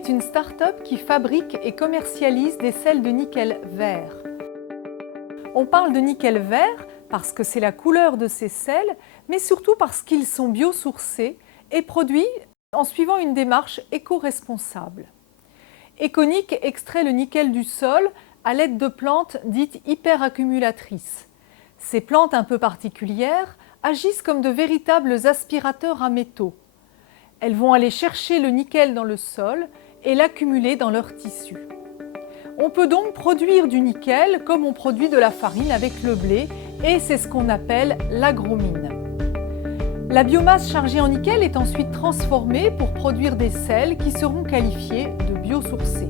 est une start-up qui fabrique et commercialise des sels de nickel vert. On parle de nickel vert parce que c'est la couleur de ces sels, mais surtout parce qu'ils sont biosourcés et produits en suivant une démarche éco-responsable. Econic extrait le nickel du sol à l'aide de plantes dites hyperaccumulatrices. Ces plantes un peu particulières agissent comme de véritables aspirateurs à métaux. Elles vont aller chercher le nickel dans le sol et l'accumuler dans leurs tissus. On peut donc produire du nickel comme on produit de la farine avec le blé, et c'est ce qu'on appelle l'agromine. La biomasse chargée en nickel est ensuite transformée pour produire des sels qui seront qualifiés de biosourcés.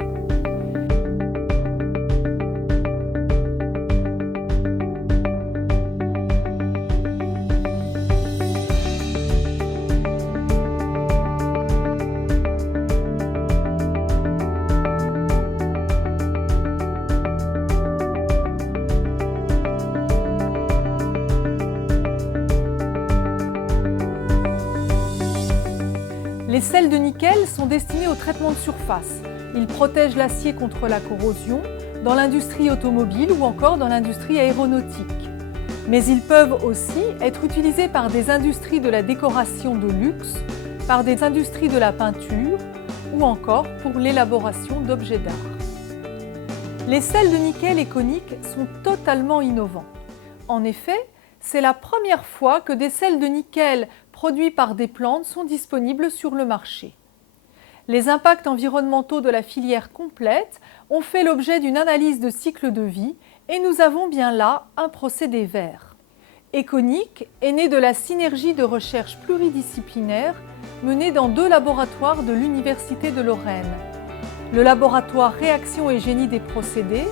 Les sels de nickel sont destinés au traitement de surface. Ils protègent l'acier contre la corrosion dans l'industrie automobile ou encore dans l'industrie aéronautique. Mais ils peuvent aussi être utilisés par des industries de la décoration de luxe, par des industries de la peinture ou encore pour l'élaboration d'objets d'art. Les sels de nickel Econic sont totalement innovants. En effet, c'est la première fois que des sels de nickel produits par des plantes sont disponibles sur le marché. Les impacts environnementaux de la filière complète ont fait l'objet d'une analyse de cycle de vie et nous avons bien là un procédé vert. Econic est né de la synergie de recherche pluridisciplinaire menée dans 2 laboratoires de l'Université de Lorraine. Le laboratoire Réaction et Génie des procédés,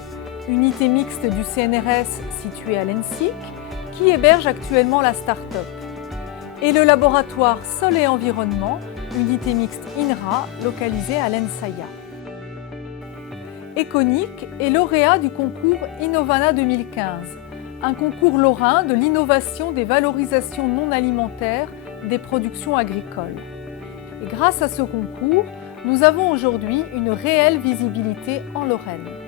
unité mixte du CNRS située à l'ENSIC, qui héberge actuellement la start-up, et le laboratoire Sol et Environnement, unité mixte INRA, localisée à l'ENSAIA. Econic est lauréat du concours Innovana 2015, un concours lorrain de l'innovation des valorisations non alimentaires des productions agricoles. Et grâce à ce concours, nous avons aujourd'hui une réelle visibilité en Lorraine.